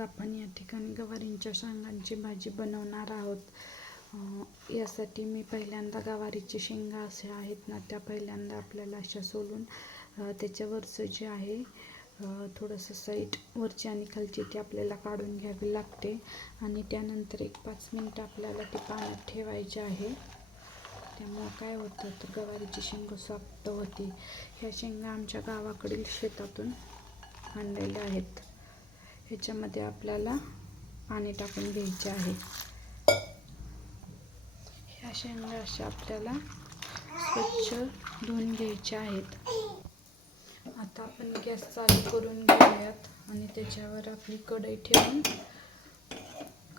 आपण या ठिकाणी गवारींच्या शेंगांची भाजी बनवणार आहोत. यासाठी मी पहिल्यांदा गवारीची शेंगा अशा आहेत ना त्या पहिल्यांदा आपल्याला अशा सोलून त्याच्यावरचं जे आहे थोडंसं साईट वरची आणि खालची ती आपल्याला काढून घ्यावी लागते. आणि त्यानंतर एक पाच मिनटं आपल्याला ती पाण्यात ठेवायची आहे. त्यामुळं काय होतं तर गवारीची शेंग सॉफ्ट होती. ह्या शेंगा आमच्या गावाकडील शेतातून आणलेल्या आहेत. ह्याच्यामध्ये आपल्याला पाणी टाकून घ्यायचे आहे. ह्या शेंगा अशा आपल्याला स्वच्छ धुवून घ्यायच्या आहेत. आता आपण गॅस चालू करून घेऊयात आणि त्याच्यावर आपली कढई ठेवून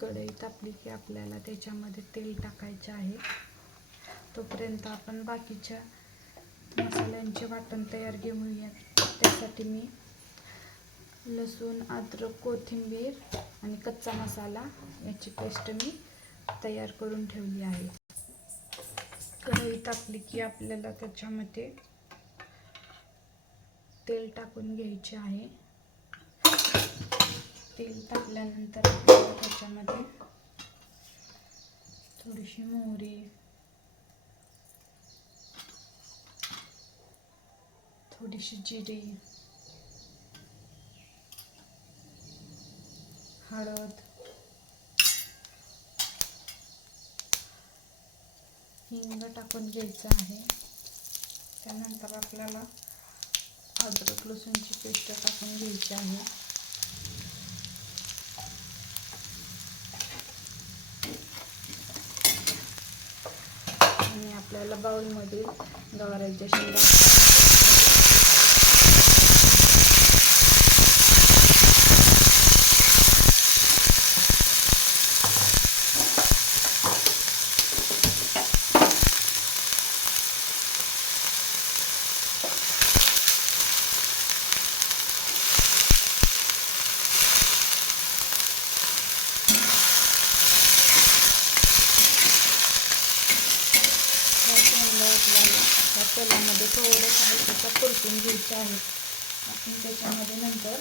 कढई तापली की आपल्याला त्याच्यामध्ये तेल टाकायचे आहे. तोपर्यंत आपण बाकीच्या मसाल्यांचे वाटण तयार घेऊयात. त्यासाठी मी लसूण अद्रक कोथिंबीर आणि कच्चा मसाला याची पेस्ट मी तयार करून ठेवली आहे. कढई तापली की आपल्याला त्याच्यामध्ये तेल टाकून घ्यायचे आहे. तेल टाकल्यानंतर आपल्याला त्याच्यामध्ये थोडीशी मोहरी थोडीशी जिरी हळद. हिंग टाकून घ्यायचं आहे. त्यानंतर आपल्याला अद्रक लसूणची पेस्ट टाकून घ्यायची आहे. आणि आपल्याला बाउलमध्ये गवाराच्या शेंगा ह्या शेंगा आपल्याला त्या तेलामध्ये थोडंसं हलकं परतून घ्यायच्या आहेत आपण त्याच्यामध्ये नंतर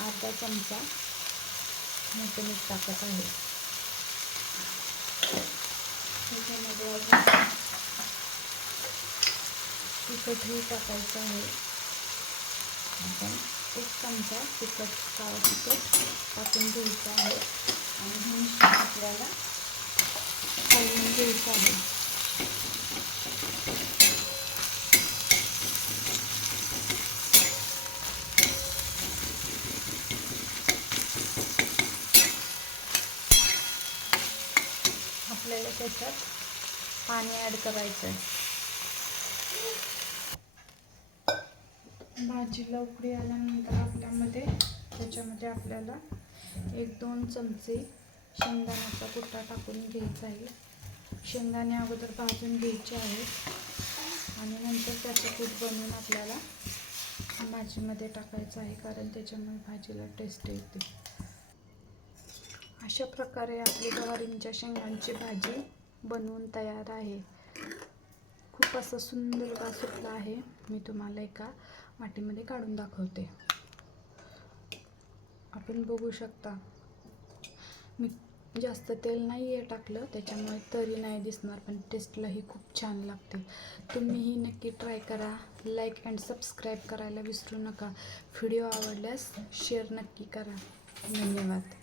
अर्धा चमचा मोठे मीठ टाकत आहे. त्याच्यामध्ये अजून तिखटही टाकायचं आहे. आपण एक चमचा तिखट काळं तिखट टाकून घ्यायचं आहे. आणि हे मिश्रण आपल्याला हलवून घ्यायचं आहे. आपल्याला त्याच्यात पाणी ॲड करायचं आहे भाजीला उकळी आल्यानंतर आपल्यामध्ये त्याच्यामध्ये आपल्याला एक दोन चमचे शेंगदाण्याचा कुट्टा टाकून घ्यायचा आहे. शेंगदाणे अगोदर भाजून घ्यायचे आहेत. आणि नंतर त्याचं कूट बनवून आपल्याला भाजीमध्ये टाकायचं आहे कारण त्याच्यामुळे भाजीला टेस्ट येते. अशा प्रकारे आपली गवारींच्या शेंगांची भाजी बनवून तयार आहे. खूप असं सुंदर वास सुटला आहे. मी तुम्हाला एका वाटीमध्ये काढून दाखवते. आपण बघू शकता मी जास्त तेल नाही आहे टाकलं त्याच्यामुळे तरी नाही दिसणार पण टेस्टलाही खूप छान लागते. तुम्हीही नक्की ट्राय करा. लाईक अँड सबस्क्राईब करायला विसरू नका. व्हिडिओ आवडल्यास शेअर नक्की करा. धन्यवाद.